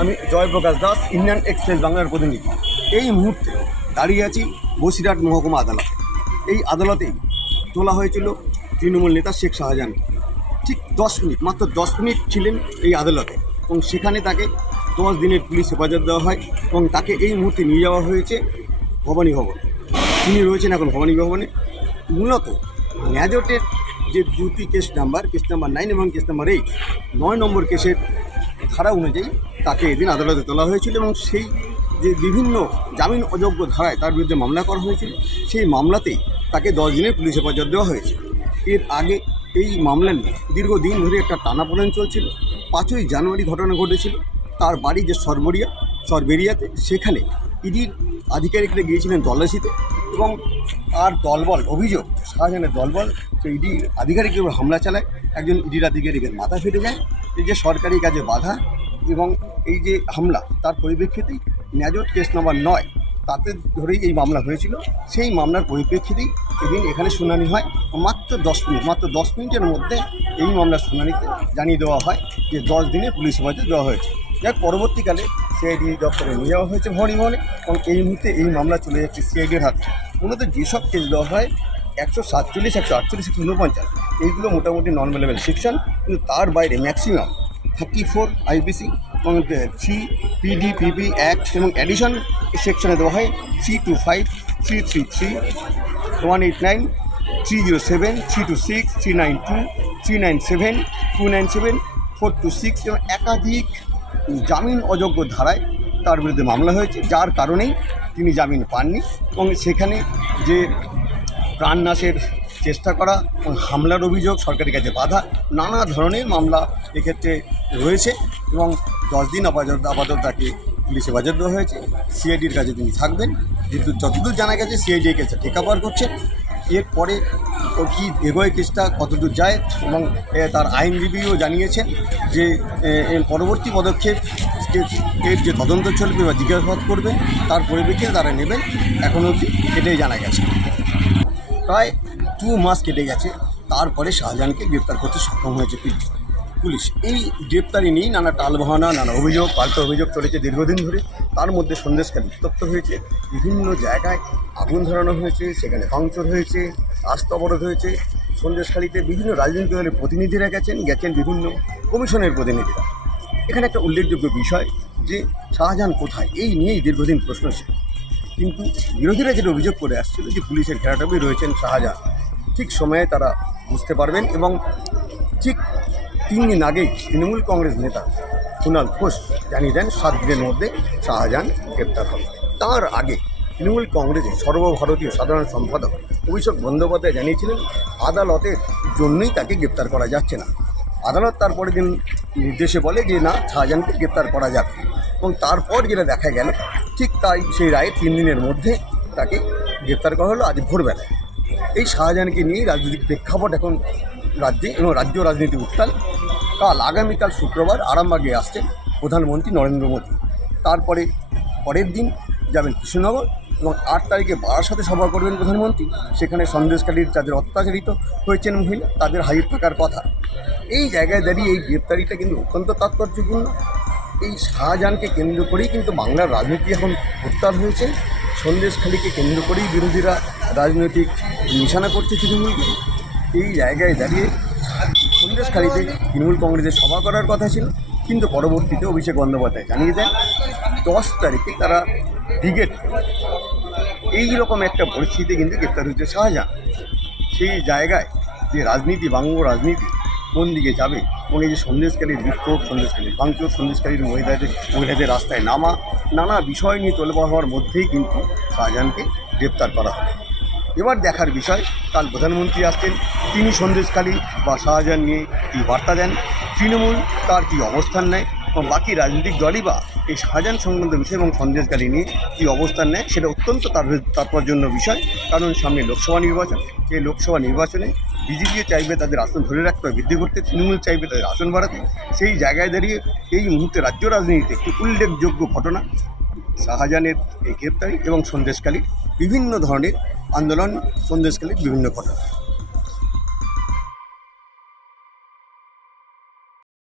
আমি Jayaprakash Das, Indian express বাংলার প্রতিনিধি। এই মুহূর্তে দাঁড়িয়ে আছি বসিরহাট মহকুমা আদালত। এই আদালতেই তোলা হয়েছিল তৃণমূল নেতা শেখ শাহজাহান। ঠিক 10 মিনিট, মাত্র 10 মিনিট ছিলেন এই আদালতে, এবং সেখানে তাকে 10 দিনের পুলিশ হেফাজত দেওয়া হয় এবং তাকে এই মুহূর্তে নিয়ে যাওয়া হয়েছে ভবানী ভবন। তিনি রয়েছেন এখন ভবানী ভবনে। মূলত ন্যাজটের যে দুটি কেস নাম্বার 9 এবং কেস নাম্বার 8, 9 নম্বর কেসের ধারা অনুযায়ী তাকে এদিন আদালতে তোলা হয়েছিল, এবং সেই যে বিভিন্ন জামিন অযোগ্য ধারায় তার বিরুদ্ধে মামলা করা হয়েছিল, সেই মামলাতেই তাকে 10 দিনের পুলিশ হেফাজত দেওয়া হয়েছে। এর আগে এই মামলা নিয়ে দীর্ঘদিন ধরে একটা টানাপোড়েন চলছিল। 5ই জানুয়ারি ঘটনা ঘটেছিল। তার বাড়ি যে সরবেরিয়াতে, সেখানে ইডির আধিকারিকরা গিয়েছিলেন তল্লাশিতে, এবং তার দলবল অভিযোগ, শাহজাহানের দলবল সেই ইডির আধিকারিকের উপর হামলা চালায়। একজন ইডির আধিকারিকের মাথা ফেটে যায়। এই যে সরকারি কাজে বাধা এবং এই যে হামলা, তার পরিপ্রেক্ষিতেই ন্যাজট কেস নম্বর 9 তাতে ধরেই এই মামলা হয়েছিল। সেই মামলার পরিপ্রেক্ষিতেই এদিন এখানে শুনানি হয়। মাত্র 10 মিনিটের মধ্যে এই মামলার শুনানিতে জানিয়ে দেওয়া হয় যে 10 দিনের পুলিশ হেফাজত দেওয়া হয়েছে। যার পরবর্তীকালে সিআইডি দপ্তরে নিয়ে যাওয়া হয়েছে ভবানী ভবনে, এবং এই মুহূর্তে এই মামলা চলে যাচ্ছে সিআইডির হাতে। মূলত যেসব কেস দেওয়া হয় 147, 148, 149, এইগুলো মোটামুটি নন অ্যাভেলেবল সেকশন, কিন্তু তার বাইরে ম্যাক্সিমাম 34 আইপিসি এবং 3 PDPP অ্যাক্ট এবং অ্যাডিশন সেকশনে দেওয়া হয় 325, 333, 189, 307, 326, 392, 397, 297, 426 এবং একাধিক জামিন অযোগ্য ধারায় তার বিরুদ্ধে মামলা হয়েছে, যার কারণেই তিনি জামিন পাননি। এবং সেখানে যে প্রাণনাশের চেষ্টা করা এবং হামলার অভিযোগ, সরকারি কাজে বাধা, নানা ধরনের মামলা এক্ষেত্রে রয়েছে, এবং 10 দিন আপাতত তাকে পুলিশ হেফাজত দেওয়া হয়েছে। সিআইডির কাছে তিনি থাকবেন, কিন্তু যতদূর জানা গেছে সিআইডি কেসটা টেক ওভার করছে। এরপরে কি এগোয় কেসটা, কতদূর যায়, এবং তার আইনজীবীও জানিয়েছেন যে এর পরবর্তী পদক্ষেপ এর যে তদন্ত চলবে বা জিজ্ঞাসাবাদ করবেন, তার পরিপ্রেক্ষিতে তারা নেবেন। এখনও অবধি এটাই জানা গেছে। প্রায় 2 মাস কেটে গেছে, তারপরে শাহজাহানকে গ্রেপ্তার করতে সক্ষম হয়েছে পুলিশ। এই গ্রেপ্তারি নিয়েই নানা টালবাহানা, নানা অভিযোগ, পাল্টা অভিযোগ চলেছে দীর্ঘদিন ধরে। তার মধ্যে সন্দেশখালী উত্তপ্ত হয়েছে, বিভিন্ন জায়গায় আগুন ধরানো হয়েছে, সেখানে ভাঙচুর হয়েছে, রাস্তা অবরোধ হয়েছে। সন্দেশখালীতে বিভিন্ন রাজনৈতিক দলের প্রতিনিধিরা গেছেন বিভিন্ন কমিশনের প্রতিনিধিরা। এখানে একটা উল্লেখযোগ্য বিষয় যে শাহজাহান কোথায়, এই নিয়েই দীর্ঘদিন প্রশ্ন ছিল। কিন্তু বিরোধীরা যেটা অভিযোগ করে আসছিল যে পুলিশের ঘেরাটোপে রয়েছেন শাহজাহান, ঠিক সময়ে তারা বুঝতে পারবেন। এবং ঠিক 3 দিন আগেই তৃণমূল কংগ্রেস নেতা কুণাল ঘোষ জানিয়ে দেন 7 দিনের মধ্যে শাহজাহান গ্রেপ্তার হবে। তার আগে তৃণমূল কংগ্রেসের সর্বভারতীয় সাধারণ সম্পাদক অভিষেক বন্দ্যোপাধ্যায় জানিয়েছিলেন আদালতের জন্যই তাকে গ্রেপ্তার করা যাচ্ছে না। আদালত তারপরের দিন নির্দেশে বলে যে না, শাহজাহানকে গ্রেপ্তার করা যাবে, এবং তারপর যেটা দেখা গেল ঠিক তাই সেই রায়ে 3 দিনের মধ্যে তাকে গ্রেপ্তার করা হলো আজ ভোরবেলায়। এই শাহজাহানকে নিয়েই রাজনৈতিক প্রেক্ষাপট এখন রাজ্যে, এবং রাজ্য রাজনীতি উত্তাল। আগামীকাল শুক্রবার আরামবাগে আসছেন প্রধানমন্ত্রী নরেন্দ্র মোদী। তারপরে পরের দিন যাবেন কৃষ্ণনগর, এবং 8 তারিখে বারাসাতে সভা করবেন প্রধানমন্ত্রী। সেখানে সন্দেশখালীর যাদের অত্যাচারিত হয়েছেন মহিলা, তাদের হাজির থাকার কথা। এই জায়গায় দাঁড়িয়ে এই গ্রেপ্তারিটা কিন্তু অত্যন্ত তাৎপর্যপূর্ণ। এই শাহজাহানকে কেন্দ্র করেই কিন্তু বাংলার রাজনীতি এখন উত্তাল হয়েছে। সন্দেশখালীকে কেন্দ্র করেই বিরোধীরা রাজনৈতিক নিশানা করছে তৃণমূলকে। এই জায়গায় দাঁড়িয়ে সন্দেশখালীতে তৃণমূল কংগ্রেসের সভা করার কথা ছিল, কিন্তু পরবর্তীতে অভিষেক বন্দ্যোপাধ্যায় জানিয়ে দেন 10 তারিখে তারা ব্রিগেড। এই রকম একটা পরিস্থিতি কিন্তু গ্রেপ্তার হয়েছে শাহজাহান। সেই জায়গায় যে রাজনীতি, বাংলা রাজনীতি কোন দিকে যাবে, এবং এই যে সন্দেশখালীর বিক্ষোভ, সন্দেশখালীর ভাঙচুর, সন্দেশখালীর মহিলাদের রাস্তায় নামা, নানা বিষয় নিয়ে তোলপাড় হওয়ার মধ্যেই কিন্তু শাহজাহানকে গ্রেপ্তার করা হবে। এবার দেখার বিষয়, কাল প্রধানমন্ত্রী আসছেন, তিনি সন্দেশখালী বা শাহজাহান নিয়ে কী বার্তা দেন, তৃণমূল তার কী অবস্থান নেয়, এবং বাকি রাজনৈতিক দলই বা এই শাহজাহান সংক্রান্ত বিষয় এবং সন্দেশখালী নিয়ে কী অবস্থান নেয়, সেটা অত্যন্ত তাৎপর্যপূর্ণ বিষয়। কারণ সামনে লোকসভা নির্বাচন। এই লোকসভা নির্বাচনে বিজেপিও চাইবে তাদের আসন ধরে রাখতে বা বৃদ্ধি করতে, তৃণমূল চাইবে তাদের আসন বাড়াতে। সেই জায়গায় দাঁড়িয়ে এই মুহূর্তে রাজ্য রাজনীতিতে একটি উল্লেখযোগ্য ঘটনা শাহজাহানের এই গ্রেপ্তারি এবং সন্দেশখালীর বিভিন্ন ধরনের আন্দোলন, সন্দেশখালীর বিভিন্ন ঘটনা।